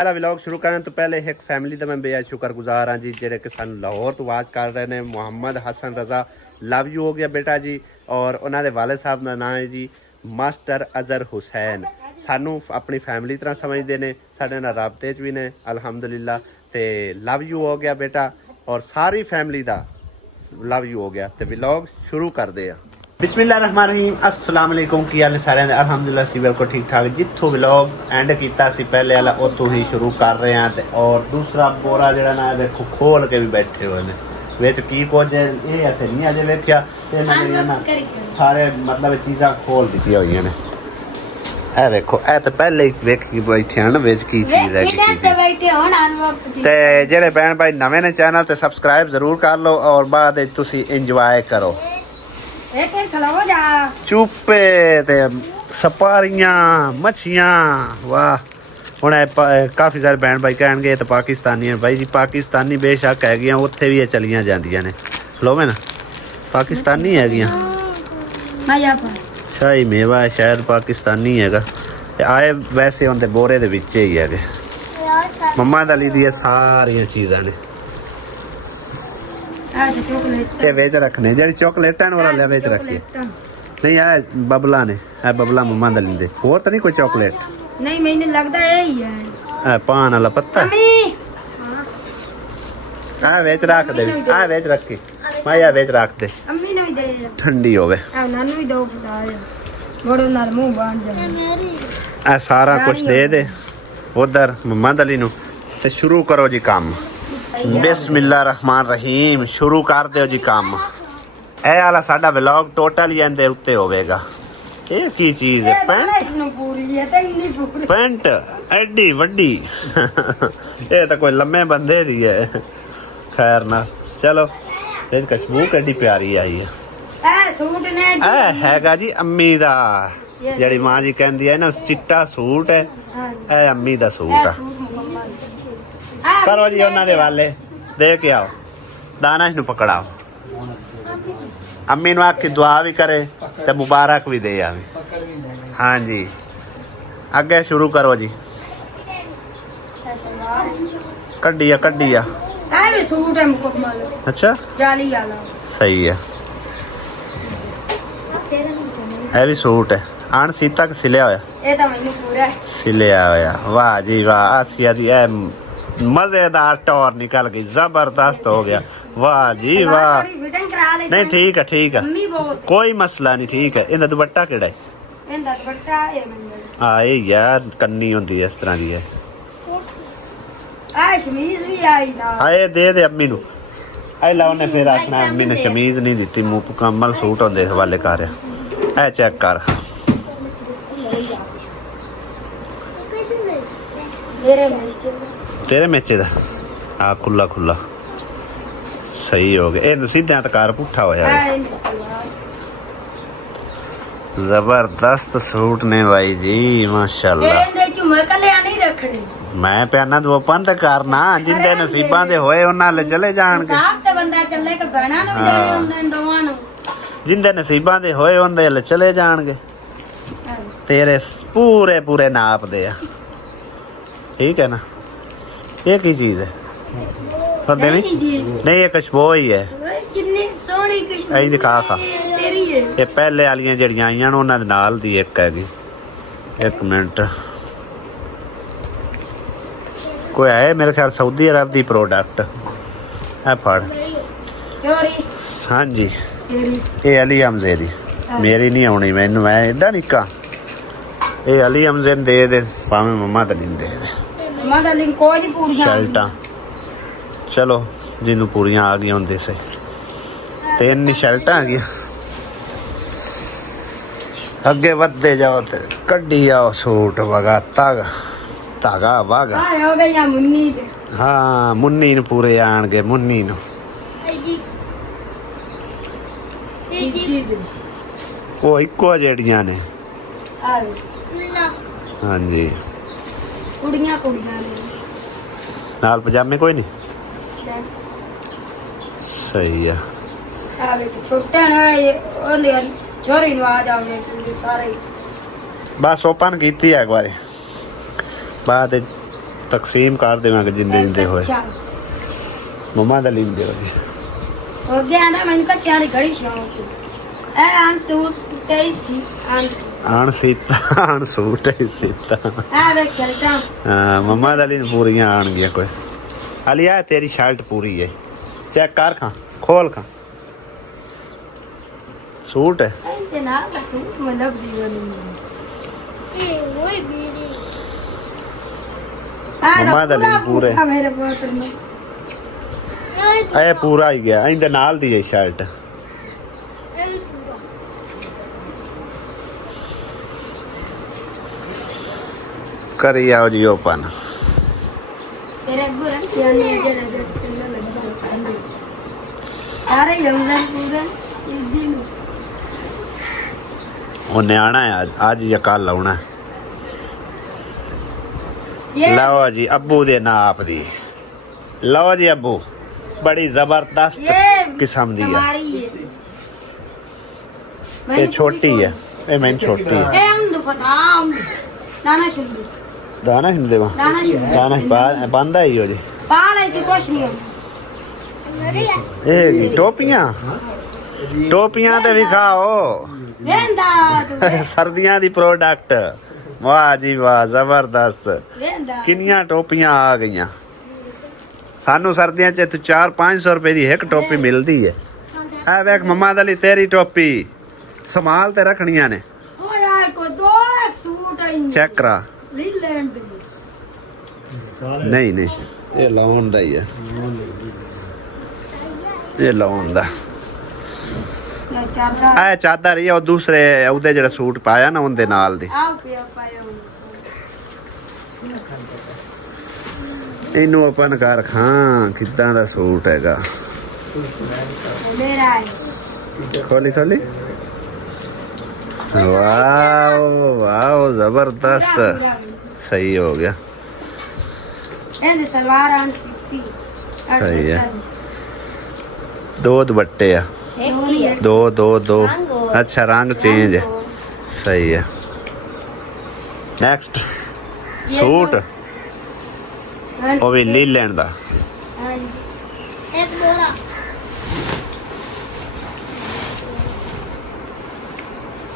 पहला व्लॉग शुरू करने तो पहले एक फैमिली का मैं बेहद शुक्रगुजार हाँ जी जेडे कि सानू लाहौर तो आवाज़ कर रहे हैं। मुहम्मद हसन रज़ा लव यू हो गया बेटा जी। और उन्होंने वाले साहब का नाम है जी मास्टर अजहर हुसैन। सानू अपनी फैमिली तरह समझते हैं, साढ़े नाल राबते भी ने अलहमदुलिल्लाह। तो लव यू हो गया बेटा और सारी फैमिली का लव यू हो गया। तो व्लॉग शुरू करते हैं। बिस्मिल्लाहिर्रहमानिर्रहीम अस्सलाम वालेकुम की हाल सारे ने अल्हम्दुलिल्लाह सी बिल्कुल ठीक ठाक। जिथों व्लॉग एंड किया सी पहले वाला उतों ही शुरू कर रहे हैं। ते और दूसरा बोरा जड़ा ना देखो खोल के भी बैठे हुए ने विच की कुछ ये ऐसे नहीं अजे वेख्या ना सारे मतलब चीज़ां खोल दी हुई ने। ए देखो ए तो पहले ही वेखी बैठे हैं विच की चीज़ है ते जेड़े भैन भाई नवे ने चैनल ते सब्सक्राइब जरूर कर लो और बाद तुसी इंजॉय करो। चूपे ते सपारियां मच्छियां वाह। हुण काफ़ी सारे भैन भाई कह तो पाकिस्तानी है भाई जी। पाकिस्तानी बेशक है उत्थे भी चलियां जांदियां ने लोवे ना पाकिस्तानी है शाही मेवा है शायद पाकिस्तानी है आए वैसे उनके बोरे दे विच ही है। मम्मा दली दी सारिया चीज़ां ने वेच रखने जी चॉकलेटा ने वेच रखी नहीं है बबला ने है बबला मम्मा दा लिंदे होर तो नहीं कोई चॉकलेट नहीं मैंने लगता यही है पान वाला पत्ता आ वेच रख दे आ वेच रखी मैं आ वेच रख दे अम्मी ने दे ठंडी होवे नानू भी दो बड़ो नाल मुंह बांध दे आ सारा कुछ दे दे उधर मम्मा दली नु ते शुरू करो जी काम। बिस्मिल्लाहिर्रहमानिर्रहीम शुरू कर दो जी काम। ए वाला साडा व्लॉग टोटल ही इहदे उत्ते होवेगा। ये की चीज़ है पेंट एडी वड्डी ये तो कोई लम्बे बंदे दी है। खैर ना चलो ये कशबूक एडी प्यारी आई है। सूट ने ए हैगा जी अम्मी दा जेड़ी मां जी कहंदी है ना चिट्टा सूट है ए अम्मी दा सूट है। करो जी उन्होंने वाले दे के आओ दानश नू पकड़ाओ अम्मी नू आख दुआ भी करे ते मुबारक भी दे आवे। हाँ जी अगे शुरू करो जी कड्डिया कड्डिया सूट है मुकम्मल अच्छा जाली वाला सही है। ये भी सूट है आन सीता के सिलिया होया ये तो मैंने पूरा है सिलिया होया। वाह जी वाह आसिया दी मजेदार टॉर निकल गई जबरदस्त हो गया। वाह जी वाह नहीं ठीक है कोई मसला नहीं ठीक है। इनका दुपट्टा केड़ा है हाँ ये यार कन्नी होंदी है इस तरह की है। आए दे दे अम्मी नू आई लाओ ने फिर आखना अम्मी ने शमीज नहीं दी मुकम्मल सूट होंदे इस वाले कर ए चेक कर तेरे मेचे दा आ खुला खुला सही हो गया। ये सीधे तकार पुठा होया जबरदस्त सूट ने भाई जी माशाल्लाह। मैं पहना तो बंद करना जिंदे नसीबां दे होए उन्हां ले चले जाणगे जिंदे नसीबां दे होए उन्हां ले चले जाणगे। तेरे पूरे पूरे नाप दे ठीक है ना। ये की चीज है नहीं ये खुशबू ही है आई दिखा खा ये पहले वाली जड़ियाँ आई उन्होंने नाल दी एक हैगी। एक मिनट कोई है मेरे ख्याल सऊदी अरब दी प्रोडक्ट है फड़ हाँ जी ये अली हमजे दी मेरी नहीं आनी मैनू मैं इदा निका ये अली हमजे दे दे भावें मम्मा दली दे दे शर्टा चलो जिन्हों पूरियां आ गई होंगे से तीन शर्टा आ गई अगे वधदे जाओ तो कड्डी आओ सूट वगा धागा धागा वागा हाँ मुन्नी नू पूरे आणगे मुन्नी नू वो इको जेड़ियां ने हाँ जी नाल पजामे कोई नहीं सही है छोटे छोरी बस ओपन की एक बार बाद ਤਕਸੀਮ ਕਰ ਦੇਵਾਂਗੇ ਜਿੰਦੇ ਜਿੰਦੇ ਹੋਏ ਅੱਛਾ ਮੰਮਾ ਦਾ ਲਿੰਦੇ ਹੋ ਜੀ ਹੋ ਗਿਆ ਨਾ ਮੈਨੂੰ ਕੱਚਿਆਂ ਦੀ ਘੜੀ ਸ਼ੌਂਕ ਇਹ ਆਂਸੂ ਟੇਸਟੀ ਆਂਸੂ ਆਣ ਸੂਟ ਹੈ ਸੀਤਾ ਆ ਵੇਖ ਚਲਦਾ ਹਾਂ ਮੰਮਾ ਦਾ ਲਿੰਦ ਪੂਰੀਆਂ ਆਣਗੀਆਂ ਕੋਈ ਅਲੀਆ ਤੇਰੀ ਸ਼ਰਟ ਪੂਰੀ ਹੈ ਚੈੱਕ ਕਰ ਖਾਂ ਖੋਲ ਖਾਂ ਸੂਟ ਹੈ ਇਹਦੇ ਨਾਲ ਦਾ ਸੂਟ ਮਤਲਬ ਦੀ ਬਣੀ ਮੰਮਾ ਦਾ ਲਿੰਦ ਪੂਰੇ ਮੇਰੇ ਪੁੱਤਰ ਨੂੰ ਇਹ ਪੂਰਾ ਹੀ ਗਿਆ ਇਹਦੇ ਨਾਲ ਦੀ ਹੈ ਸ਼ਰਟ ਕਰੀ ਆਓ ਜੀ ਓਪਨ ਤੇਰੇ ਗੁਰਨ ਸਿਆਣੇ ਜਿਹੜੇ ਚੰਗਾ ਲੱਗਦਾ ਸਾਰੇ ਹੀ ਰਮਜ਼ਾਨ ਪੂਰਾ ਇਸ ਦਿਨ ਉਹਨੇ ਆਣਾ ਹੈ ਅੱਜ ਜਾਂ ਕੱਲ ਆਉਣਾ ਇਹ ਲਓ ਜੀ ਅੱਬੂ ਦੇ ਨਾਪ ਦੀ ਲਓ ਜੀ ਅੱਬੂ ਬੜੀ ਜ਼ਬਰਦਸਤ ਕਿਸਮ ਦੀ ਹੈ हमारी है ਇਹ ਛੋਟੀ ਹੈ ਇਹ ਮੈਂ ਛੋਟੀ ਹੈ ए हम दुफताम दाना शिंदे ਦਾਣਾ ਹਿੰਦੇ ਵਾ दाना शिंदे ਦਾਣਾ ਬੰਦਾ ਹੀ ਹੋ ਜੀ पाल ऐसे कुछ नहीं है ਇਹ ਟੋਪੀਆਂ ਤੇ ਵੀ ਖਾਓ वेंदा तू ਸਰਦੀਆਂ ਦੀ ਪ੍ਰੋਡਕਟ ਵਾਹ ਜੀ ਵਾਹ ਜ਼ਬਰਦਸਤ वेंदा ਕਿੰਨੀਆਂ ਟੋਪੀਆਂ ਆ ਗਈਆਂ ਸਾਨੂੰ ਸਰਦੀਆਂ 'ਚ 400-500 ਰੁਪਏ ਦੀ ਇੱਕ ਟੋਪੀ ਮਿਲਦੀ ਹੈ ਆ ਵੇਖ ਮੰਮਾ ਦਾ ਲਈ ਤੇਰੀ ਟੋਪੀ ਸੰਭਾਲ ਤੇ ਰੱਖਣੀਆਂ ਨੇ ओ यार को दो एक सूट आई ਚੈੱਕ ਕਰਾ लीलैंड ਨਹੀਂ ਨਹੀਂ ਇਹ ਲਾਉਣ ਦਾ ਹੀ ਹੈ ਇਹ ਲਾਉਣ ਦਾ ना चादर ਆ ਚਾਦਰ ਹੀ ਆ, ਉਹ ਦੂਸਰੇ ਉਹਦੇ ਜਿਹੜਾ ਸੂਟ ਪਾਇਆ ਨਾ ਉਹਦੇ ਨਾਲ ਦੀ आओ पिया पाया ਇਹਨੂੰ ਓਪਨ ਕਰ ਖਾਂ ਕਿੱਦਾਂ ਦਾ ਸੂਟ ਹੈਗਾ मेरा है ਖੋਲੀ ਖੋਲੀ ਵਾਓ ਵਾਓ ਜ਼ਬਰਦਸਤ ਸਹੀ ਹੋ ਗਿਆ ए सलवार आन सीती सही है। ਦੋ ਦੁਪੱਟੇ ਆ एक ही ਦੋ ਅੱਛਾ ਰੰਗ ਚੇਂਜ ਹੈ ਸਹੀ ਹੈ ਨੈਕਸਟ ਸੂਟ है ਉਹ ਵੀ ਲੈ ਲੈਣ ਦਾ हाँ जी एक बोरा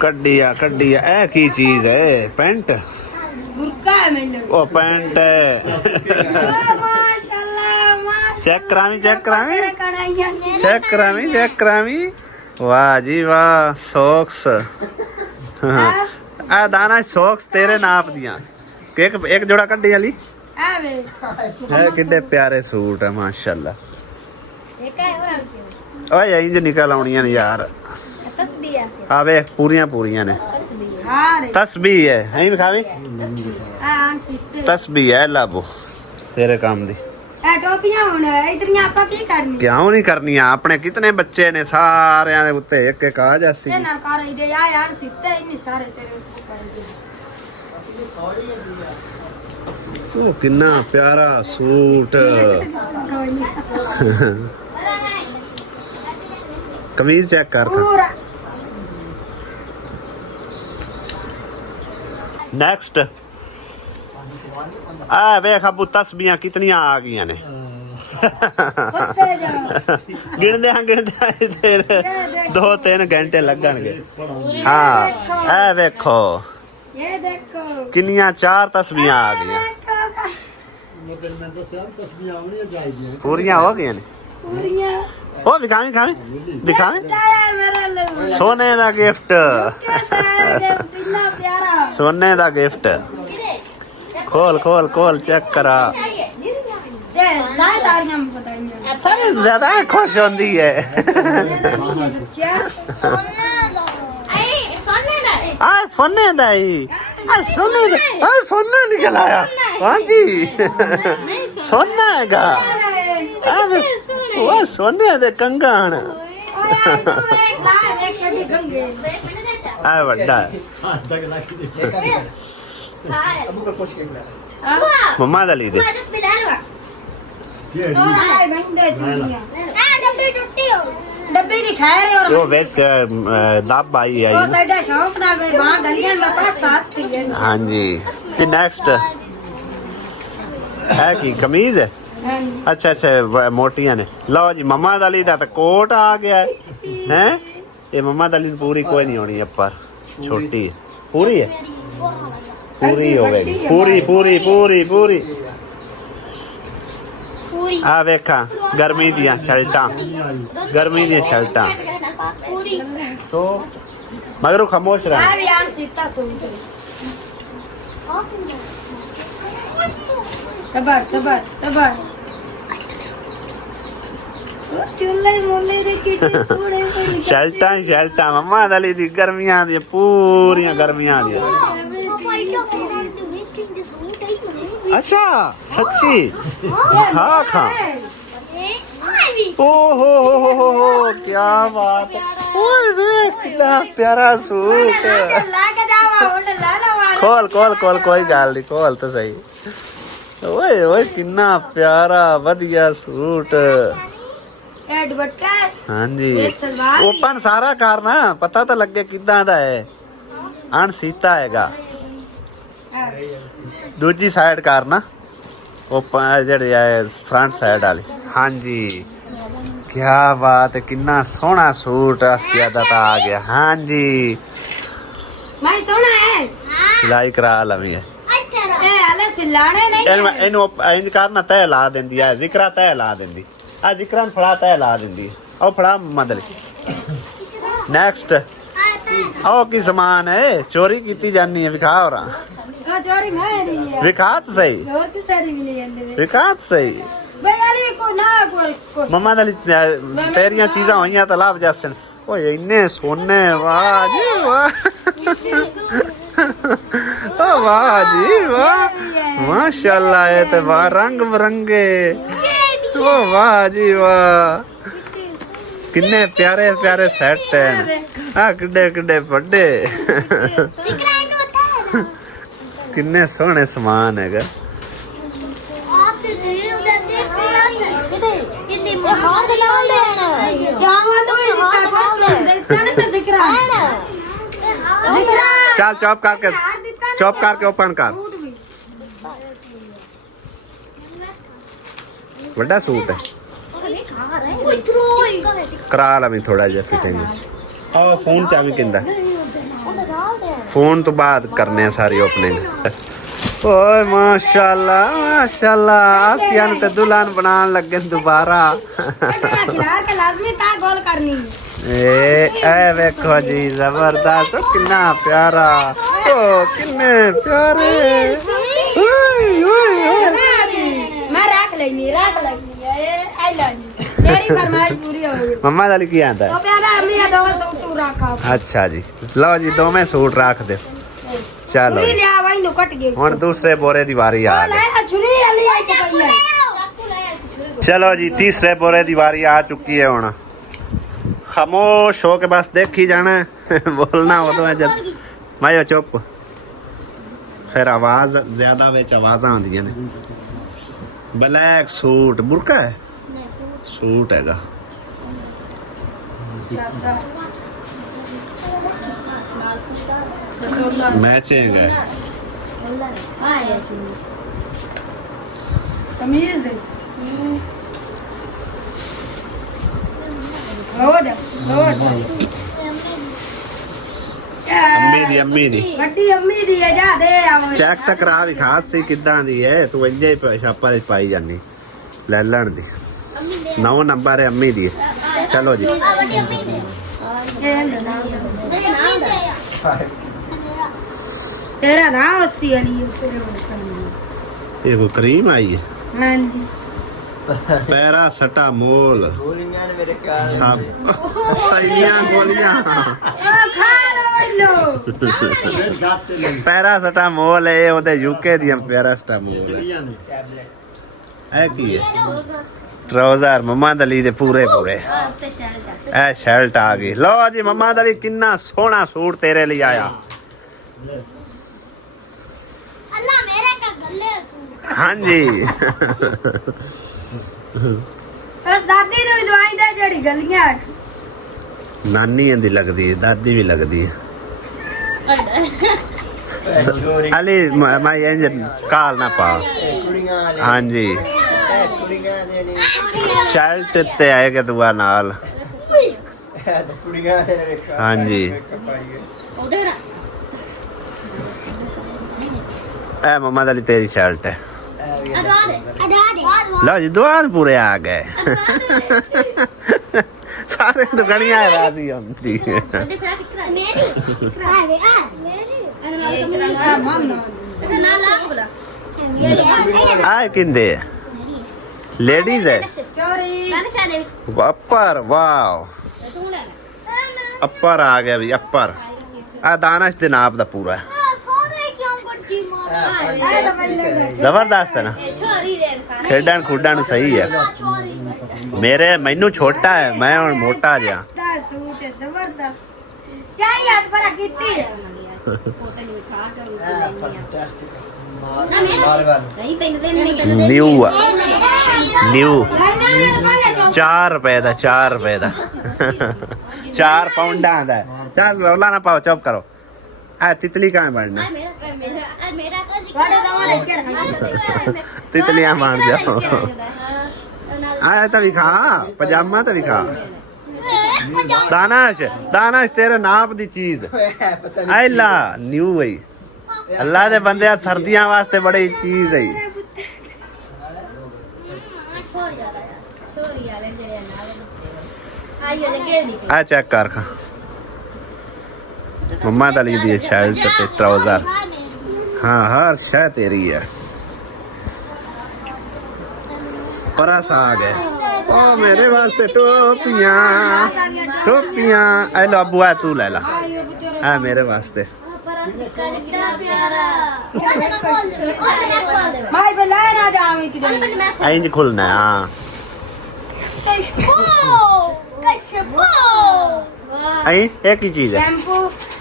ਕੱਢਿਆ ਇਹ ਕੀ ਚੀਜ਼ ਹੈ ਪੈਂਟ बुरका है मैंने ਉਹ ਪੈਂਟ ਹੈ माशाल्लाह माशाल्लाह ਚੈੱਕ ਕਰਾਵੀਂ कढ़ाइयाँ ਚੈੱਕ ਕਰਾਵੀਂ ਵਾਹ ਜੀ ਵਾਹ ਸੌਕਸ ਆ ਦਾਣਾ ਸੌਕਸ ਤੇਰੇ ਨਾਪ ਦੀਆਂ ਇੱਕ ਜੋੜਾ ਕੱਢੀ ਵਾਲੀ आवे ਹੈ ਕਿੱਡੇ ਪਿਆਰੇ ਸੂਟ ਹੈ ਮਾਸ਼ਾਅੱਲਾ एक है ਓਏ ਇੰਜ ਨਿਕਲ ਆਉਣੀਆਂ ਨੇ ਯਾਰ तस्बीह से ਆ ਵੇਖ ਪੂਰੀਆਂ ਨੇ तस्बीह हां ਤਸਬੀਹ ਹੈ ਐਂ ਵਿਖਾਵੀਂ हां सिस्टर ਤਸਬੀਹ ਹੈ ਲਾਬੋ ਤੇਰੇ ਕੰਮ ਦੀ ए टोपियां हुन इतनी आपा की करनी ਕਿਉਂ ਨਹੀਂ ਕਰਨੀਆਂ ਆਪਣੇ ਕਿਤਨੇ ਬੱਚੇ ਨੇ ਸਾਰਿਆਂ ਦੇ ਉੱਤੇ ਇੱਕ ਇੱਕ ਆ ਜਾਸੀ ये ना कर दे यार सिस्टर इतनी सारे तेरे ऊपर कर दे ਉਹ ਕਿੰਨਾ ਪਿਆਰਾ ਸੂਟ ਕਮੀਜ਼ ਚੈੱਕ ਕਰ पूरा ਨੈਕਸਟ ਆ ਵੇਖ ਅਬੂ ਤਸਬੀਹਾਂ ਕਿਤਨੀਆਂ ਆ ਗਈਆਂ ਨੇ कुत्ते जा ਗਿਣਦੇ ਹਾਂ ਤੇਰੇ 2-3 ਘੰਟੇ ਲੱਗਣਗੇ ਹਾਂ ਇਹ ਵੇਖੋ ये देखो ਕਿੰਨੀਆਂ 4 ਤਸਬੀਹਾਂ ਆ ਗਈਆਂ ਪੂਰੀਆਂ ਹੋ ਗਈਆਂ ਨੇ पूरियां ਉਹ ਦਿਖਾਵੀਂ ਦਿਖਾਵੀਂ चाहे मेरा ले ਸੋਨੇ ਦਾ ਗਿਫਟ कैसा है कितना प्यारा ਸੋਨੇ ਦਾ ਗਿਫਟ ਖੋਲ ਚੈੱਕ ਕਰਾ ये सारे तारियां बताइए ਸਾਰੇ ਜ਼ਿਆਦਾ ਖੁਸ਼ ਹੁੰਦੀ ਹੈ क्या ਆ ਸੋਨੇ ਦਾ ਹੀ ਸੋਨਾ ਨਿਕਲ ਆਇਆ ਹਾਂਜੀ ਸੋਨਾ ਹੈਗਾ ਉਹ ਸੋਨੇ ਦੇ ਕੰਗਣ ਆ ਵੱਡਾ ਹੈ। ਮੰਮਾ ਦਾ ਲਈ ਦੇ डब्बे नहीं खाए रहे और ਉਹ ਵਿੱਚ ਦੱਬ ਆਈ ਹੈ वो ਜੀ साइडा शौक ना गए वहां गलियां में पास साथ थी ਹਾਂਜੀ ਤੇ ਨੈਕਸਟ ਹੈ ਕੀ ਕਮੀਜ਼ ਹੈ? ਹਾਂਜੀ ਅੱਛਾ ਅੱਛਾ ਮੋਟੀਆਂ ਨੇ। ਲਓ ਜੀ ਮੰਮਾ ਦਲੀ ਦਾ ਤਾਂ ਕੋਟ ਆ ਗਿਆ ਹੈ। ਇਹ ਮੰਮਾ ਦਲੀ ਨੂੰ ਪੂਰੀ ਕੋਈ ਨਹੀਂ ਹੋਣੀ ਪਰ ਛੋਟੀ ਹੈ। ਪੂਰੀ ਹੈ ਪੂਰੀ ਹੋਵੇਗੀ ਪੂਰੀ ਪੂਰੀ ਪੂਰੀ ਪੂਰੀ। ਆ ਵੇਖਾਂ ਗਰਮੀ ਦੀਆਂ ਸ਼ਰਟਾਂ ਗਰਮੀ ਦੀਆਂ ਸ਼ਰਟਾਂ ਤੋ ਮਗਰੋਂ ਖਾਮੋਸ਼ ਰਹਿ। ਆ ਵੀ ਆਣ ਸੀਤਾ ਸੂਟ ਸਬਰ ਸਬਰ ਸਬਰ ਚੁੱਲੇ ਮੁੱਲੇ ਦੇ ਕਿਤੇ ਸੂੜੇ ਪਈ ਸ਼ਰਟਾਂ ਸ਼ਰਟਾਂ ਮੰਮਾ ਦਲੀ ਦੀ ਗਰਮੀਆਂ ਦੀਆਂ ਪੂਰੀਆਂ ਗਰਮੀਆਂ ਦੀਆਂ। ਅੱਛਾ ਸੱਚੀ ਖਾ ਖਾ ਓ ਹੋ ਕੀ ਬਾਤ ਹੈ। ਓਏ ਵੇਖ ਕਿੰਨਾ ਪਿਆਰਾ ਸੂਟ। ਲਾ ਕੇ ਜਾਵਾ ਹੁਣ ਲਾ ਲਾ ਖੋਲ ਖੋਲ ਖੋਲ ਕੋਈ ਗੱਲ ਨਹੀਂ ਖੋਲ ਤਾਂ ਸਹੀ। ਓਏ ਓਏ ਕਿੰਨਾ ਪਿਆਰਾ ਵਧੀਆ ਸੂਟ। ਇਹ ਦੁਪੱਟਾ ਹਾਂਜੀ ਇਹ ਸਲਵਾਰ ਓਪਨ ਸਾਰਾ ਕਰਨਾ ਪਤਾ ਤਾਂ ਲੱਗੇ ਕਿੱਦਾਂ ਦਾ ਹੈ। ਅਣ ਸੀਤਾ ਹੈਗਾ ਦੂਜੀ ਸਾਈਡ ਕਰਨਾ ਓਪਨ ਜਿਹੜੇ ਹੈ ਫਰੰਟ ਸਾਈਡ ਵਾਲੀ। ਹਾਂਜੀ ਕੀ ਬਾਤ ਹੈ ਕਿੰਨਾ ਸੋਹਣਾ ਸੂਟ ਅਸਕਿਆਦਾ ਤਾਂ ਆ ਗਿਆ। ਹਾਂਜੀ ਮੈਂ ਸੋਹਣਾ ਹੈ ਸਿਲਾਈ ਕਰਾ ਲਵੀ ਹੈ। ਇਹ ਹਲੇ ਸਿਲਾਣੇ ਨਹੀਂ ਇਹਨੂੰ ਇੰਜ ਕਰਨਾ ਤੈ ਲਾ ਦਿੰਦੀ ਆ ਜ਼ਿਕਰਾ ਤੈ ਲਾ ਦਿੰਦੀ ਆ ਜ਼ਿਕਰਾਂ ਨੂੰ ਫੜਾ ਤੈ ਲਾ ਦਿੰਦੀ ਉਹ ਫੜਾ ਮਦਲ ਨੈਕਸਟ ਉਹ ਕੀ ਸਮਾਨ ਹੈ ਚੋਰੀ ਕੀਤੀ ਜਾਨੀ ਹੈ ਵਿਖਾ ਹੋਰਾਂ ਉਹ ਚੋਰੀ ਮੈਂ ਨਹੀਂ ਹੈ ਵਿਖਾ ਤਾਂ ਸਹੀ ਹੋਰ ਕਿ ਸਾਰੀ ਵੀ ਨਹੀਂ ਜਾਂਦੇ ਵਿਖਾ ਤਾਂ ਸਹੀ ਬਈ ਅਲੀ ਕੋ ਨਾ ਕੋ ਮੰਮਾ ਨਾਲ ਤੇਰੀਆਂ ਚੀਜ਼ਾਂ ਹੋਈਆਂ ਤਾਂ ਲਾਭ ਜਾਸਣ। ਓਏ ਇੰਨੇ ਸੋਨੇ ਵਾਹ ਜੀ ਵਾਹ ਓ ਵਾਹ ਜੀ ਵਾਹ ਮਾਸ਼ਾਅੱਲਾ ਇਹ ਤੇ ਵਾਹ ਰੰਗ ਬਰੰਗੇ ਓ ਵਾਹ ਜੀ ਵਾਹ ਕਿੰਨੇ ਪਿਆਰੇ ਪਿਆਰੇ ਸੈੱਟ ਹੈ। ਆ ਕਿੱਡੇ ਕਿੱਡੇ ਵੱਡੇ ਕਿੰਨੇ ਸੋਹਣੇ ਸਮਾਨ ਹੈਗਾ। ਚੱਲ ਚੁੱਪ ਕਰਕੇ ਓਪਨ ਕਰ। ਵੱਡਾ ਸੂਟ ਹੈ ਕਰਾ ਲਵੀਂ ਥੋੜਾ ਜਿਹਾ ਫਿਟਿੰਗ ਆ ਫੋਨ ਚਾਵੀ ਕਿੰਦਾ ਫੋਨ ਤੋਂ ਬਾਅਦ ਕਰਨੇ ਆ ਸਾਰੀ ਓਪਨਿੰਗ। ਓਏ ਮਾਸ਼ਾਅੱਲਾ ਮਾਸ਼ਾਅੱਲਾ ਆਸੀਆ ਨੂੰ ਤੇ ਦੁਲਹਨ ਬਣਾਉਣ ਲੱਗੇ ਦੁਬਾਰਾ। ਇਹ ਵੇਖੋ ਜੀ ਜ਼ਬਰਦਸਤ ਕਿੰਨਾ ਪਿਆਰਾ ਓ ਕਿੰਨੇ ਪਿਆਰੇ। ਮੈਂ ਰੱਖ ਲੈਣੀ ਆਈ ਲਾਣੀ ਤੇਰੀ ਫਰਮਾਇਸ਼ ਪੂਰੀ ਹੋ ਗਈ। ਮੰਮਾ ਦਾ ਕੀ ਆਂਦਾ ਉਹ ਪਿਆਰਾ ਅੰਮੀ ਦਾ ਦੋ ਸੂਟ ਤੂੰ ਰੱਖਾ। ਅੱਛਾ ਜੀ ਲਓ ਜੀ ਦੋਵੇਂ ਸੂਟ ਰੱਖ ਦਿਓ। ਚਲੋ ਛੁਰੀ ਲਿਆ ਵਾਈ ਨੂੰ ਕੱਟ ਗਈ ਹੁਣ ਦੂਸਰੇ ਬੋਰੇ ਦੀ ਵਾਰੀ ਆ ਗਈ। ਲੈ ਛੁਰੀ ਅਲੀ ਆਈ ਚਪਈ ਹੈ। ਚਲੋ ਜੀ ਤੀਸਰੇ ਬੋਰੇ ਦੀ ਵਾਰੀ ਆ ਚੁੱਕੀ ਹੈ। ਹੁਣ ਖਾਮੋਸ਼ ਹੋ ਕੇ ਬਸ ਦੇਖੀ ਜਾਣਾ ਬੋਲਣਾ ਉਦੋਂ ਹੈ ਜਦ ਮਾਇਓ ਚੁੱਪ ਫਿਰ ਆਵਾਜ਼ ਜ਼ਿਆਦਾ ਵਿੱਚ ਆਵਾਜ਼ਾਂ ਆਉਂਦੀਆਂ ਨੇ। ਬਲੈਕ ਸੂਟ ਬੁਰਕਾ ਹੈ ਸੂਟ ਹੈਗਾ। ਮੈਚਿੰਗ ਹੈ ਕਮੀਜ਼ ਦੇ ਲੋਡ ਅੰਮੀ ਦੀ ਵੱਡੀ ਅੰਮੀ ਦੀ ਹੈ ਜਾ ਦੇ ਆਵਾਂ ਚੈੱਕ ਤਾਂ ਕਰਾ ਵੀ ਖਾਸ ਸੀ ਕਿੱਦਾਂ ਦੀ ਹੈ ਤੂੰ ਇੰਜੇ ਹੀ ਛਾਪਾ ਚ ਪਾਈ ਜਾਨੀ ਲੈ ਲੈਣ ਦੀ 9 ਨੰਬਰ ਹੈ ਅੰਮੀ ਦੀ। ਚਲੋ ਜੀ ਤੇਰਾ ਨਾ ਉਸੀ ਵਾਲੀ ਇਹ ਕੋ ਕਰੀਮ ਆਈ ਹੈ। ਹਾਂਜੀ ਪੈਰਾ ਸਟਾ ਮੋਲ ਗੋਲੀਆਂ ਨੇ ਮੇਰੇ ਖਿਆਲ ਸਭ ਇੰਨੀਆਂ ਗੋਲੀਆਂ ਉਹ ਖਾ ਲੋ ਪੈਰਾ ਸਟਾ ਮੋਲ ਹੈ ਉਹਦੇ ਯੂਕੇ ਦੀਆਂ ਪੈਰਾ ਸਟਾ ਮੋਲ ਹੈ। ਇਹ ਕੀ ਹੈ ਟਰਾਊਜ਼ਰ ਮੰਮਾ ਦਲੀ ਦੇ ਪੂਰੇ ਪੂਰੇ। ਇਹ ਸ਼ਰਟ ਆ ਗਈ। ਲਓ ਜੀ ਮੰਮਾ ਦਲੀ ਕਿੰਨਾ ਸੋਹਣਾ ਸੂਟ ਤੇਰੇ ਲਈ ਆਇਆ। ਅੱਲਾ ਮੇਰੇ ਕਾ ਗੱਲੇ ਹਾਂਜੀ ਬਸ ਦਾਦੀ ਨੂੰ ਦਵਾਈ ਦਾ ਜਿਹੜੀ ਗਲੀਆਂ ਨਾਨੀ ਇਹਦੀ ਲੱਗਦੀ ਹੈ ਦਾਦੀ ਵੀ ਲੱਗਦੀ ਹੈ। ਅਲੀ ਮੈਂ ਇੰਜ ਕਾਲ ਨਾ ਪਾ ਕੁੜੀਆਂ ਵਾਲੇ ਹਾਂਜੀ ਕੁੜੀਆਂ ਦੇ ਨੇ ਸ਼ਰਟ ਤੇ ਆਏਗਾ ਦੁਆ ਨਾਲ ਕੁੜੀਆਂ ਦੇ ਨੇ ਹਾਂਜੀ ਉਹਦੇ ਨਾ ਇਹ ਮਮਾ ਦੀ ਤੇਰੀ ਸ਼ਰਟ ਹੈ ਅਦਾ ਦੇ ਲਓ ਜੀ ਦੁਆ ਪੂਰੇ ਆ ਗਏ ਸਾਰੇ ਦੁਗਣੀਆਂ ਰਾਜ਼ੀ ਹੁੰਦੀ ਉਹਦੇ ਸਾਥ ਕਿਰਾ ਮੇਰੀ ਕਰਾਵੇ ਆ ਮੇਰੀ ਆ ਮੰਨ ਇਹਦਾ ਨਾਲ ਲਾ ਬੋਲਾ ਆ ਕਿੰਦੇ ਲੇਡੀਜ਼ ਹੈ ਚੋਰੀ ਨਾਨਸ਼ਾ ਦੇ ਅੱਪਰ ਵਾਓ ਤੂੰ ਲੈ ਅੱਪਰ ਆ ਗਿਆ ਵੀ ਅੱਪਰ ਆ ਦਾਨਸ਼ ਦੇ ਨਾਪ ਦਾ ਪੂਰਾ ਸਾਰੇ ਕਿਉਂ ਕੱਟੀ ਮਾਰ ਆ ਤਾਂ ਪਹਿਲੇ ਜ਼ਬਰਦਸਤ ਹੈ ਨਾ ਛੋਰੀ ਦੇ ਇਨਸਾਨ ਖੇਡਣ ਖੁੱਡਣ ਨੂੰ ਸਹੀ ਹੈ ਮੈਨੂੰ ਛੋਟਾ ਹੈ ਮੈਂ ਹੁਣ ਮੋਟਾ ਜਿਹਾ ਦਾ ਸੂਟ ਹੈ ਜ਼ਬਰਦਸਤ ਚਾਹੀ ਹੱਥ ਪਰ ਕੀਤੀ ਹੈ ਨਹੀਂ ਤੈਨੂੰ ਦੇ ਨਹੀਂ ਨਿਊ ਨਿਊ 4 ਰੁਪਏ ਦਾ 4 ਰੁਪਏ ਦਾ 4 ਪਾਉਂਡਾਂ ਦਾ ਚੱਲ ਰੌਲਾ ਨਾ ਪਾਓ ਚੁੱਪ ਕਰੋ ਆ ਤਿਤਲੀ ਕਾਂ ਬਣਨਾ ਮੇਰਾ ਤੁਹਾਡੇ ਦਵਾ ਲੈ ਕੇ ਰੱਖਣਾ ਤਿਤਲੀਆਂ ਬਣ ਜਾਓ ਆ ਤਾਂ ਵੀ ਖਾ ਪਜਾਮਾ ਤਾਂ ਵੀ ਖਾ ਦਾਨਸ਼ ਤੇਰੇ ਨਾਪ ਦੀ ਚੀਜ਼ ਐਲਾ ਨਿਊ ਹੈ ਅੱਲਾ ਦੇ ਬੰਦੇ ਆ ਸਰਦੀਆਂ ਵਾਸਤੇ ਬੜੀ ਚੀਜ਼ ਹੈ ਆ ਚੈੱਕ ਕਰ ਖਾ मम्मा दा ली दी शर्ट ते ट्राउजर हाँ हर शय तेरी है परस आ गए ओ मेरे वास्ते टोपियां टोपियां ए लो अबू तू ले ला है मेरे वास्ते इंज खुलना है हाँ एक ही चीज है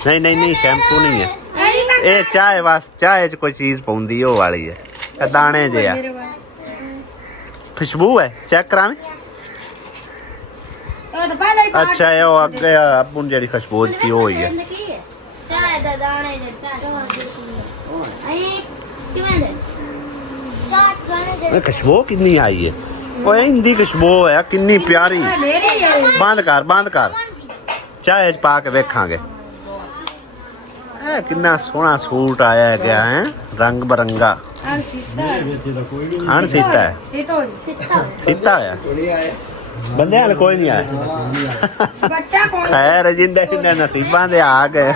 नहीं नहीं नहीं शैम्पू नहीं है ये चाय वास्ते चाय च कोई चीज पौंदी ओ वाली है दाने जे आ खुशबू है चेक करावें अच्छा ये वो अगे अपन जेडी खुशबू थी वो ही है चाय दा दाने जे चाय किवें दे चाट गाने जे खुशबू कितनी आई है ओ हिंदी खुशबू है कितनी प्यारी बंद कर चाय च पा के वेखांगे कितना सोहना सूट आया गया है रंग बिरंगा अन सीता है सीता है बंदे हाल कोई नहीं आया खैर जिंदे जिंदे नसीबां दे आ गए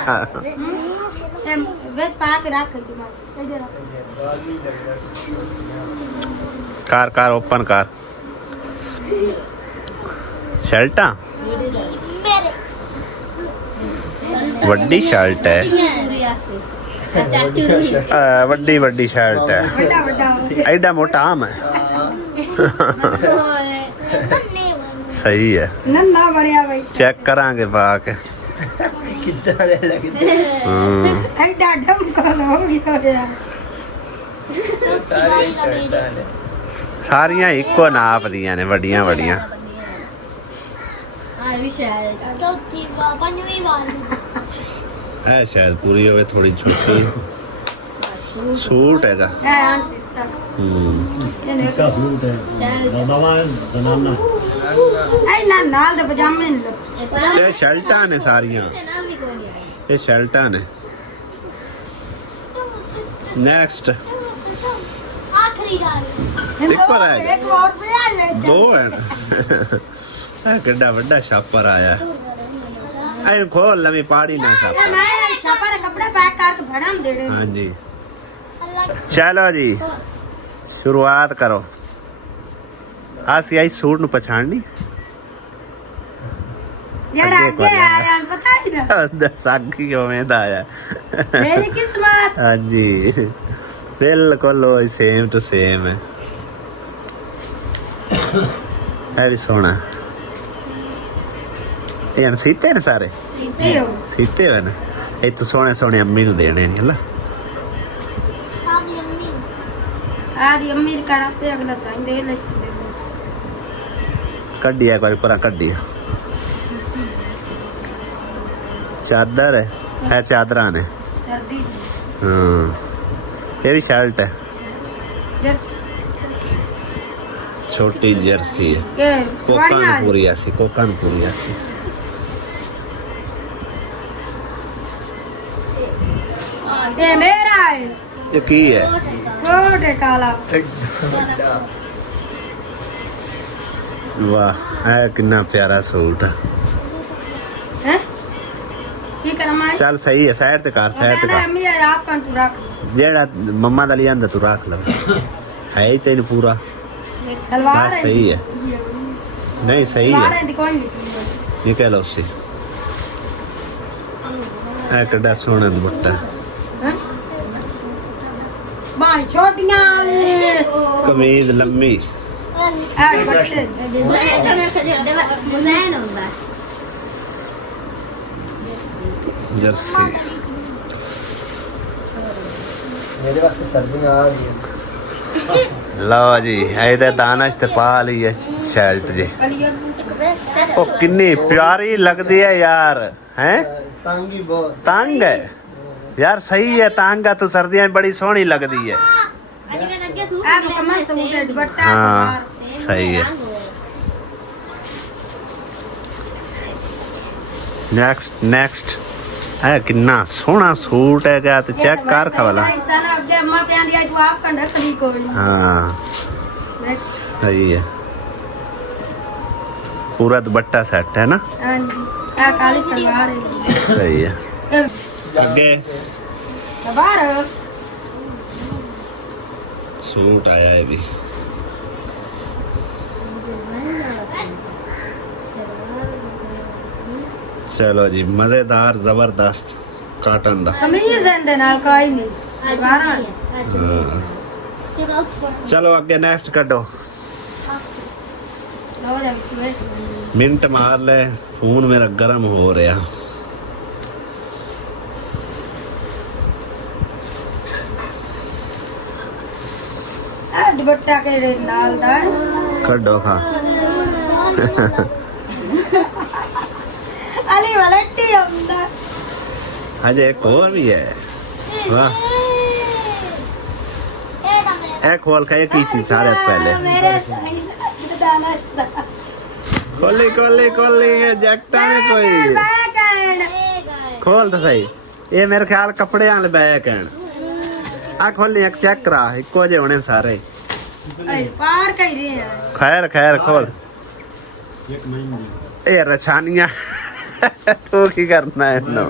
कार ओपन कर शर्टा वड्डी शर्ट है वड्डी शर्ट है एडा मोटा आम है सही है चेक करांगे बाक सारियां इको नाप दियां ने वड्डियां वड्डियां है शायद पूरी होवे थोड़ी छोटी सूट हैगा ये शर्टां ने सारियां ये शर्टां ने नेक्स्ट पर है दो है किड्डा वड्डा छापर आया ऐ खोल लवी पाड़ी ना छापर कपड़े पैक करके भड़म दे दे। हाँ जी चलो जी शुरुआत करो आसी आई सूट नु पछाड़नी यार आगे आया पता ही ना सागी उम्मीद आया मेरी किस्मत हाँ जी बिल्कुल सेम टू सेम है भी सोना यार सीते ने सारे सीते हुए ना ये तो सोने सोने अम्मी नु देने नहीं हला आदि अम्मी कड़ा पे अगला साइन दे ले कड्डी एक बार पूरा कड्डी चादर है चादरा ने सर्दी हाँ ये भी शर्ट है जर्सी छोटी जर्सी है के कोकानपुरी ऐसी कोकानपुरी ऐसी ये मेरा है ये की है छोटे काला वाह है कितना प्यारा सूट है हैं की करमाई चल सही है साइड ते कर साइड ते कर अम्मी आप कौन तू रख जेड़ा मम्मा दा लियांदा तू रख ले है ही तेन पूरा सलवार बस है सही है नहीं सही सलवार है है कोई नहीं ये कह लो उससे है कड़ा सोना दुपट्टा हैं बाई छोटियां वाली कमीज लंबी आ बच्चे जर्सी मेरे वास्ते सर्दियां आ गई लो जी ਇਹਦੇ ਦਾਨਸ਼ ਤੇ ਪਾ ਲਈ ਹੈ ਸ਼ਰਟ ਜੀ ਉਹ ਕਿੰਨੀ ਪਿਆਰੀ ਲੱਗਦੀ ਹੈ ਯਾਰ ਹੈ तंगी बहुत तंग है यार सही है तंग है तो सर्दियां में बड़ी सोहनी लगती है आ मुकम्मल सूट है दुपट्टा हाँ सलवार सही है नेक्स्ट नेक्स्ट है कितना सोहना सूट है क्या तो चेक कर खवाला साना अगे अम्मा पे आंदी आई तू आप कंडा कली कोई हाँ सही है पूरा दुपट्टा सेट है ना हां जी आ काली सलवार है सही है आगे सलवार सूट आया है भी चलो जी मजेदार जबरदस्त काटन दा कमीज दे नाल कोई नहीं सलवार हाँ। चलो आगे नेक्स्ट कटो लो जा वे मिनट मार ले फोन मेरा गर्म हो रहा आ दुपट्टा के नाल दा कटो खा अली वलट्टी होंदा अजय एक और भी है वाह एक खोल का एक ही चीज सारे पहले मेरे साइड दाना खोली खोली खोली ये जैकटा ने कोई खोल तो सही ये मेरे ख्याल कपड़े वाले बैग हैं आ खोली एक चेक करा इको जे होने सारे पार कह रहे हैं खैर खैर खोल ये रछानिया तू की करना है नो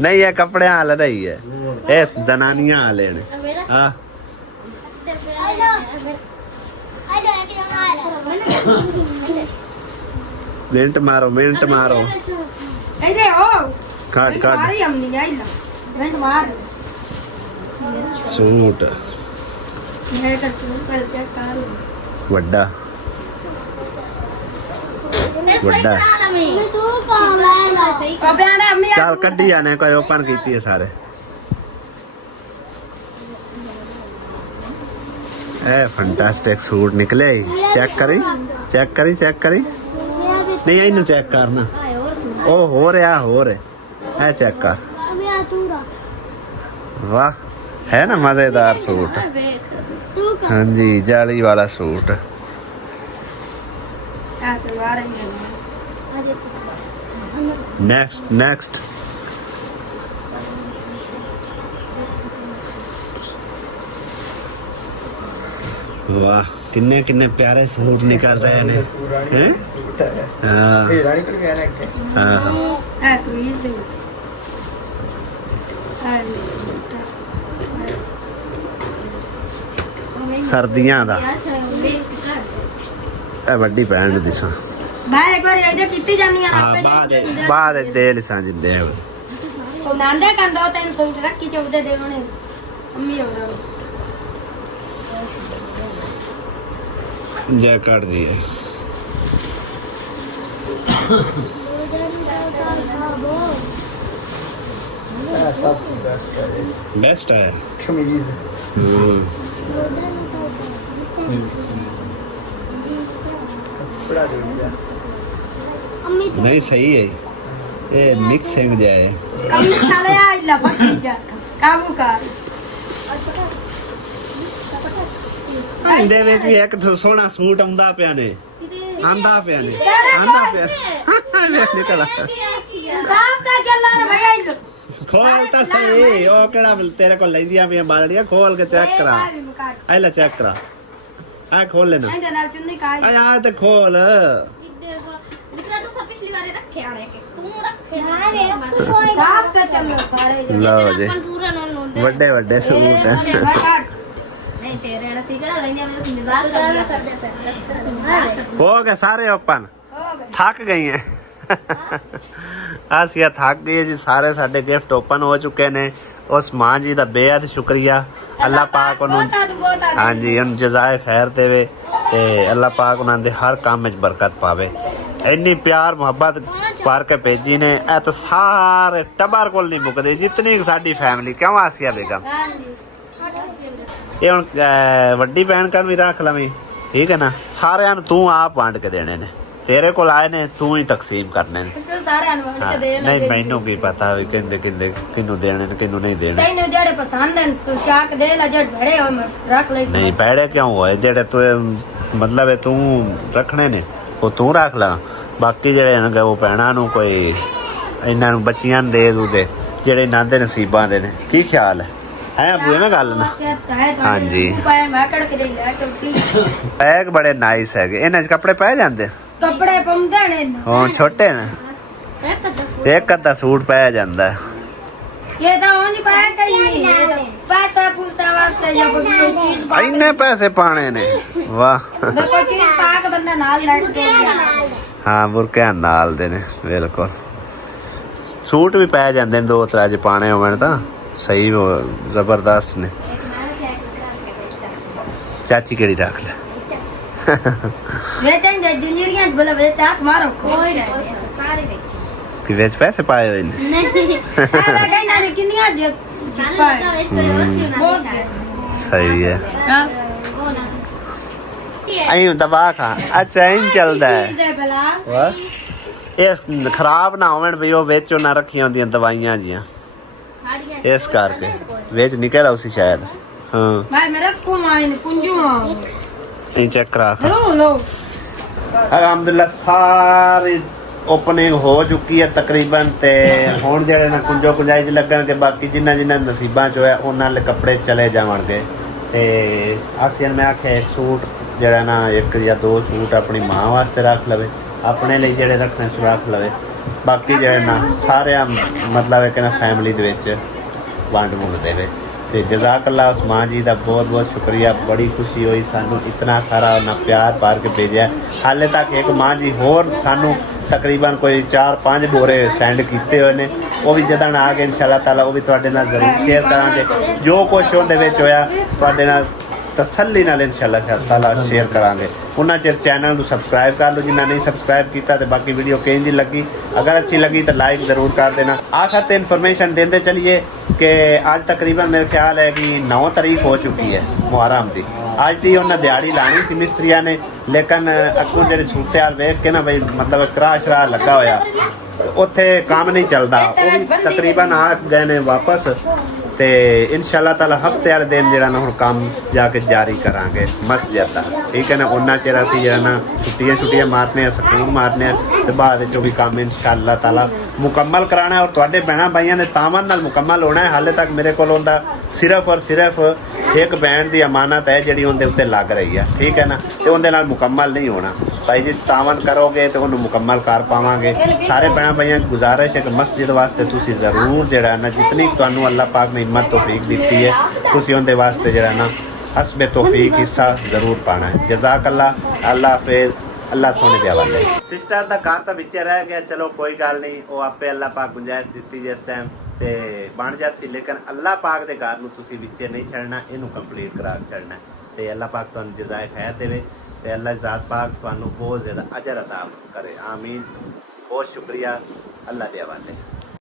नहीं ये कपड़े हाल रही है ये जनानियां हाले ने हाँ मिनट मारो ऐसे हो काट काट मारी हम नहीं आई ला मिनट मार सूट मेरे कर शुरू कर चेक कर वड्डा वड्डा अबे आने अम्मी चल कड्डी जाने कोई ओपन कीती है सारे ए फैंटास्टिक सूट निकले चेक करी नहीं इनू चेक करना ओ हो रहा ए चेक कर वाह है ना मजेदार सूट हाँ जी जाली वाला सूट सलवार है नेक्स्ट नेक्स्ट वाह किन्ने किन्ने प्यारे सूट निकल रहे हैं हैं हाँ रानी पर गया ना हाँ है क्वीज सर्दियां दा ए वड्डी पैंट दिसा भाई एक बार ऐसे कितनी जानी है हाँ बाद दे लिसा जिंदे तो नांदे का दो तीन सूट रखी चौदह दे उन्होंने अम्मी हो जय काट दिए सब बेस्ट है कमीज कपड़ा दे दिया नहीं सही है ये मिक्सिंग जाए कम साले आई ला पट्टी जा ਕਾਬੂ ਕਰ ਇਹਦੇ ਵਿੱਚ ਵੀ ਇੱਕ ਸੋਹਣਾ ਸੂਟ ਆਉਂਦਾ ਪਿਆ ਨੇ ਆਂਦਾ ਪਿਆ ਨੇ ਵੇਖ ਨਿਕਲ ਸਾਹਬ ਦਾ ਚੱਲਾ ਨਾ ਭਈਆ ਇਧਰ ਖੋਲ ਤਾਂ ਸਹੀ ਉਹ ਕਿਹੜਾ ਤੇਰੇ ਕੋਲ ਲੈਂਦੀਆਂ ਪਈਆਂ ਬਾਲੜੀਆਂ ਖੋਲ ਕੇ ਚੈੱਕ ਕਰਾ ਐ ਲੈ ਚੈੱਕ ਕਰਾ ਆ ਖੋਲ ਲੈਣਾ ਇਹਦੇ ਨਾਲ ਚੁੰਨੀ ਕਾਈ ਆ ਤੇ ਖੋਲ जितना तो सब पिछली बार रखे आने के तुम रखे ਸਾਹਬ ਦਾ ਚੱਲੋ ਸਾਰੇ ਲਓ ਜੀ पूरा नॉन नॉन ਵੱਡੇ ਵੱਡੇ ਸੂਟ ਹੈ नहीं तेरे ना सीखड़ा लेंगे मैं तो मजाक कर हो गए सारे ओपन ਹੋ ਗਏ थक गई हैं आसिया थक गई है जी सारे साडे गिफ्ट ओपन हो चुके ने उस मां जी दा बेहद शुक्रिया अल्लाह पाक उन्होंने हाँ जी उन जजाए खैर देवे ते अल्लाह पाक उन्होंने हर काम में बरकत पावे इन्नी प्यार मुहब्बत पार के भेजी ने ए तो सारे टबर कोल नहीं मुकदे जितनी साडी फैमिली क्यों आसिया बेगम ये हुण वड्डी भैन कन भी रख लवीं ठीक है ना सारिਆਂ ਨੂੰ ਤੂੰ ਆਪ ਵੰਡ ਕੇ ਦੇਣੇ ਨੇ ਤੇਰੇ ਕੋਲ ਆਏ ਨੇ ਤੂੰ ਹੀ ਤਕਸੀਮ ਕਰਨੇ ਨੇ ਤੂੰ ਸਾਰਿਆਂ ਨੂੰ ਵੰਡ ਕੇ ਦੇ ਨਹੀਂ ਮੈਨੂੰ ਕੀ ਪਤਾ ਵੀ ਕਿੰਦੇ ਕਿੰਦੇ ਕਿਨੂੰ ਦੇਣੇ ਨੇ ਕਿਨੂੰ ਨਹੀਂ ਦੇਣੇ ਤੈਨੂੰ ਜਿਹੜੇ ਪਸੰਦ ਨੇ ਤੂੰ ਚਾਕ ਦੇ ਲੈ ਜੜ ਭੜੇ ਹੋ ਮੈਂ ਰੱਖ ਲਈ ਨਹੀਂ ਪੈੜੇ ਕਿਉਂ ਹੋਏ ਜਿਹੜੇ ਤੂੰ ਮਤਲਬ ਹੈ ਤੂੰ ਰੱਖਣੇ ਨੇ ਉਹ ਤੂੰ ਰੱਖ ਲਾ ਬਾਕੀ ਜਿਹੜੇ ਨੇ ਉਹ ਪੈਣਾ ਨੂੰ ਕੋਈ ਇਹਨਾਂ ਨੂੰ ਬੱਚੀਆਂ ਨੂੰ ਦੇ ਦੂ ਦੇ ਜਿਹੜੇ ਇਹਨਾਂ ਦੇ ਨਸੀਬਾਂ ਦੇ ਨੇ ਕੀ ਖਿਆਲ ਹੈ ਬੂਏ ਮੈਂ ਗੱਲ ਨਾ ਹਾਂਜੀ ਪਾਏ ਮੈਂ ਕੜ ਕੇ ਲੈ ਕੇ ਉੱਤੀ ਬੈਗ ਬੜੇ ਨਾਈਸ ਹੈਗੇ ਇਹਨਾਂ 'ਚ ਕੱਪੜੇ ਪਾਏ ਜਾਂਦੇ ਕੱਪੜੇ ਪਾਉਂਦੇ ਨੇ ਹਾਂ ਛੋਟੇ ਨੇ ਇੱਕ ਅੱਧਾ ਸੂਟ ਪਾਇਆ ਜਾਂਦਾ ਇਹ ਤਾਂ ਉਂਝ ਪਾਇਆ ਕਈ ਨਹੀਂ ਪੈਸਾ ਪੂਸਾ ਵਾਸਤੇ ਜਾਂ ਕੋਈ ਚੀਜ਼ ਇੰਨੇ ਪੈਸੇ ਪਾਣੇ ਨੇ ਵਾਹ ਕੋਈ ਚੀਜ਼ ਪਾ ਕੇ ਬੰਦਾ ਨਾਲ ਲੈ ਕੇ ਹਾਂ ਬੁਰਕਿਆਂ ਨਾਲ ਦੇ ਨੇ ਬਿਲਕੁਲ ਸੂਟ ਵੀ ਪੈ ਜਾਂਦੇ ਨੇ ਦੋ ਤਰ੍ਹਾਂ ਦੇ ਪਾਣੇ ਹੋਣ ਤਾਂ ਸਹੀ ਜ਼ਬਰਦਸਤ ਨੇ ਚਾਚੀ ਕਿਹੜੀ ਰੱਖ ਲੈ ਵੇਚਣ ਦੇ ਜਿੰਨੀਆਂ ਬਲ ਵੇਚਾਤ ਮਾਰੋ कोई नहीं सारे वे ਕਿ ਵਿੱਚ ਪੈਸੇ ਪਾਏ ਹੋਏ ਨੇ नहीं ਸਾਡਾ ਕਹਿੰਦਾ ਨੇ ਕਿੰਨੀਆਂ ਜੇ सारे लगा वेस्ट करे बस क्यों ना ਸਹੀ ਹੈ ਹਾਂ वो ना ਐਂ ਦਬਾ ਖਾ ਅੱਛਾ ਐਂ ਚੱਲਦਾ ਹੈ ਦੇ ਬਲਾ ਵਾਹ ਇਹ ਖਰਾਬ ਨਾ ਹੋਣ ਵੀ ਉਹ ਵਿੱਚ ਉਹਨਾਂ ਰੱਖੀਆਂ ਹੁੰਦੀਆਂ ਦਵਾਈਆਂ ਜੀਆਂ साड़ियां ਇਸ ਕਰਕੇ ਵਿੱਚ ਨਿਕਲ ਆਉ ਸੀ ਸ਼ਾਇਦ ਹਾਂ ਮੈਂ ਮੇਰਾ ਕੁਮਾਈਨ ਪੁੰਜੂਆ ਐਂ ਚੈੱਕ ਕਰਾ ਲੋ ਲੋ ਅਲਹਮਦੁਲਿਲਾ ਸਾਰੀ ਓਪਨਿੰਗ ਹੋ ਚੁੱਕੀ ਹੈ ਤਕਰੀਬਨ ਤੇ ਹੁਣ ਜਿਹੜੇ ਨਾ ਕੁੰਜੋ ਕੁੰਜਾਈ ਚ ਲੱਗਣਗੇ ਬਾਕੀ ਜਿੰਨਾ ਜਿੰਨਾ ਨਸੀਬਾਂ ਚ ਹੋਇਆ ਉਹਨਾਂ ਦੇ ਕੱਪੜੇ ਚਲੇ ਜਾਵਣਗੇ ਤੇ ਆਸੀਅਨ ਮੈਂ ਆਖਿਆ ਇੱਕ ਸੂਟ ਜਿਹੜਾ ਨਾ ਇੱਕ ਜਾਂ ਦੋ ਸੂਟ ਆਪਣੀ ਮਾਂ ਵਾਸਤੇ ਰੱਖ ਲਵੇ ਆਪਣੇ ਲਈ ਜਿਹੜੇ ਰੱਖਣੇ ਸੋ ਰੱਖ ਲਵੇ ਬਾਕੀ ਜਿਹੜੇ ਨਾ ਸਾਰਿਆਂ ਮਤਲਬ ਹੈ ਕਿ ਨਾ ਫੈਮਿਲੀ ਦੇ ਵਿੱਚ ਵੰਡ ਵੁੰਡ ਦੇਵੇ ਤੇ ਜਜ਼ਾਕੱਲਾ ਉਸ ਮਾਂ ਜੀ ਦਾ ਬਹੁਤ ਬਹੁਤ ਸ਼ੁਕਰੀਆ ਬੜੀ ਖੁਸ਼ੀ ਹੋਈ ਸਾਨੂੰ ਇਤਨਾ ਸਾਰਾ ਉਹਨਾਂ ਪਿਆਰ ਪਾਰ ਕੇ ਭੇਜਿਆ ਹਾਲੇ ਤੱਕ ਇੱਕ ਮਾਂ ਜੀ ਹੋਰ ਸਾਨੂੰ ਤਕਰੀਬਨ ਕੋਈ 4-5 ਬੋਰੇ ਸੈਂਡ ਕੀਤੇ ਹੋਏ ਨੇ ਉਹ ਵੀ ਜਦੋਂ ਆ ਗਏ ਇਨਸ਼ਾਅੱਲਾ ਤਾਲਾ ਉਹ ਵੀ ਤੁਹਾਡੇ ਨਾਲ ਜ਼ਰੂਰ ਸ਼ੇਅਰ ਕਰਾਂਗੇ ਜੋ ਕੁਛ ਉਹਦੇ ਵਿੱਚ ਹੋਇਆ ਤੁਹਾਡੇ ਨਾਲ ਤਸੱਲੀ ਨਾਲ ਇਨਸ਼ਾਅੱਲਾ ਤਾਲਾ ਸ਼ੇਅਰ ਕਰਾਂਗੇ ਉਹਨਾਂ ਚਿਰ ਚੈਨਲ ਨੂੰ ਸਬਸਕ੍ਰਾਈਬ ਕਰ ਲਓ ਜਿਨ੍ਹਾਂ ਨਹੀਂ ਸਬਸਕ੍ਰਾਈਬ ਕੀਤਾ ਤੇ ਬਾਕੀ ਵੀਡੀਓ ਕਿੰਜ ਦੀ ਲੱਗੀ अगर अच्छी लगी तो लाइक ज़रूर कर देना आखिर तो इन्फॉर्मेशन देते चलिए कि आज तकरीबन मेरे ख्याल है कि 9 तारीख हो चुकी है मुहर्रम की आज तो उन्हें दिहाड़ी लानी सी मिस्त्रिया ने लेकिन अगों जो सूरत हाल वेख के ना बई मतलब करा शरा लगा होया उत्थे काम नहीं चलता वो भी तकरीबन आ गए ने वापस ਤੇ ਇਨਸ਼ਾਅੱਲਾ ਤਾਲਾ ਹਫਤੇ ਵਾਲੇ ਦਿਨ ਜਿਹੜਾ ਨਾ ਹੁਣ ਕੰਮ ਜਾ ਕੇ ਜਾਰੀ ਕਰਾਂਗੇ ਮਸਜਿਦ ਦਾ ਠੀਕ ਹੈ ਨਾ ਉਹਨਾਂ ਚਿਰ ਅਸੀਂ ਜਿਹੜਾ ਨਾ ਛੁੱਟੀਆਂ ਮਾਰਨੇ ਆ ਸਕੂਨ ਮਾਰਨੇ ਆ ਤੇ ਬਾਅਦ ਵਿੱਚ ਉਹ ਵੀ ਕੰਮ ਇਨਸ਼ਾਅੱਲਾ ਤਾਲਾ ਮੁਕੰਮਲ ਕਰਾਣਾ ਔਰ ਤੁਹਾਡੇ ਭੈਣਾਂ ਭਾਈਆਂ ਦੇ ਤਾਮਨ ਨਾਲ ਮੁਕੰਮਲ ਹੋਣਾ ਹੈ ਹਾਲੇ ਤੱਕ ਮੇਰੇ ਕੋਲ ਹੁੰਦਾ ਸਿਰਫ ਔਰ ਸਿਰਫ ਇੱਕ ਬੈਂਡ ਦੀ ਅਮਾਨਤ ਹੈ ਜਿਹੜੀ ਉਹਦੇ ਉੱਤੇ ਲੱਗ ਰਹੀ ਹੈ ਠੀਕ ਹੈ ਨਾ ਤੇ ਉਹਦੇ ਨਾਲ ਮੁਕੰਮਲ ਨਹੀਂ ਹੋਣਾ ਭਾਈ ਜੀ ਤਾਮਨ ਕਰੋਗੇ ਤੇ ਉਹਨੂੰ ਮੁਕੰਮਲ ਕਰ ਪਾਵਾਂਗੇ ਸਾਰੇ ਭੈਣਾਂ ਭਾਈਆਂ ਗੁਜ਼ਾਰਿਸ਼ ਹੈ ਕਿ ਮਸਜਿਦ ਵਾਸਤੇ ਤੁਸੀਂ ਜ਼ਰੂਰ ਜਿਹੜਾ ਨਾ ਜਿਤਨੀ ਤੁਹਾਨੂੰ ਅੱਲਾਹ ਪਾਕ ਨੇ ਹਿੰਮਤ ਤੌਫੀਕ ਦਿੱਤੀ ਹੈ ਤੁਸੀਂ ਉਹਦੇ ਵਾਸਤੇ ਜਿਹੜਾ ਨਾ ਹਸਬੇ ਤੌਫੀਕ ਹਿੱਸਾ ਜ਼ਰੂਰ ਪਾਣਾ ਹੈ ਜਜ਼ਾਕੱਲਾ ਅੱਲਾਹ ਹਾਫਿਜ਼ ਅੱਲਾਹ ਸੋਹਣੇ ਦੇ ਹਵਾਲੇ ਸਿਸਟਰ ਦਾ ਘਰ ਤਾਂ ਵਿੱਚ ਰਹਿ ਗਿਆ ਚਲੋ ਕੋਈ ਗੱਲ ਨਹੀਂ ਉਹ ਆਪੇ ਅੱਲਾਹ ਪਾਕ ਗੁੰਜਾਇਸ਼ ਦਿੱਤੀ ਜਿਸ ਟਾਈਮ ਤੇ ਬਣ ਜਾਸੀ ਲੇਕਿਨ ਅੱਲਾਹ ਪਾਕ ਦੇ ਘਰ ਨੂੰ ਤੁਸੀਂ ਵਿੱਚ ਨਹੀਂ ਛੱਡਣਾ ਇਹਨੂੰ ਕੰਪਲੀਟ ਕਰਾ ਛੱਡਣਾ ਤੇ ਅੱਲਾਹ ਪਾਕ ਤੁਹਾਨੂੰ ਜਜ਼ਾਏ ਖੈਰ ਦੇਵੇ ਤੇ ਅੱਲਾਹ ਜ਼ਾਤ ਪਾਕ ਤੁਹਾਨੂੰ ਬਹੁਤ ਜ਼ਿਆਦਾ ਅਜਰ ਅਤਾ ਕਰੇ ਆਮੀਨ ਬਹੁਤ ਸ਼ੁਕਰੀਆ ਅੱਲਾਹ ਦੇ ਹਵਾਲੇ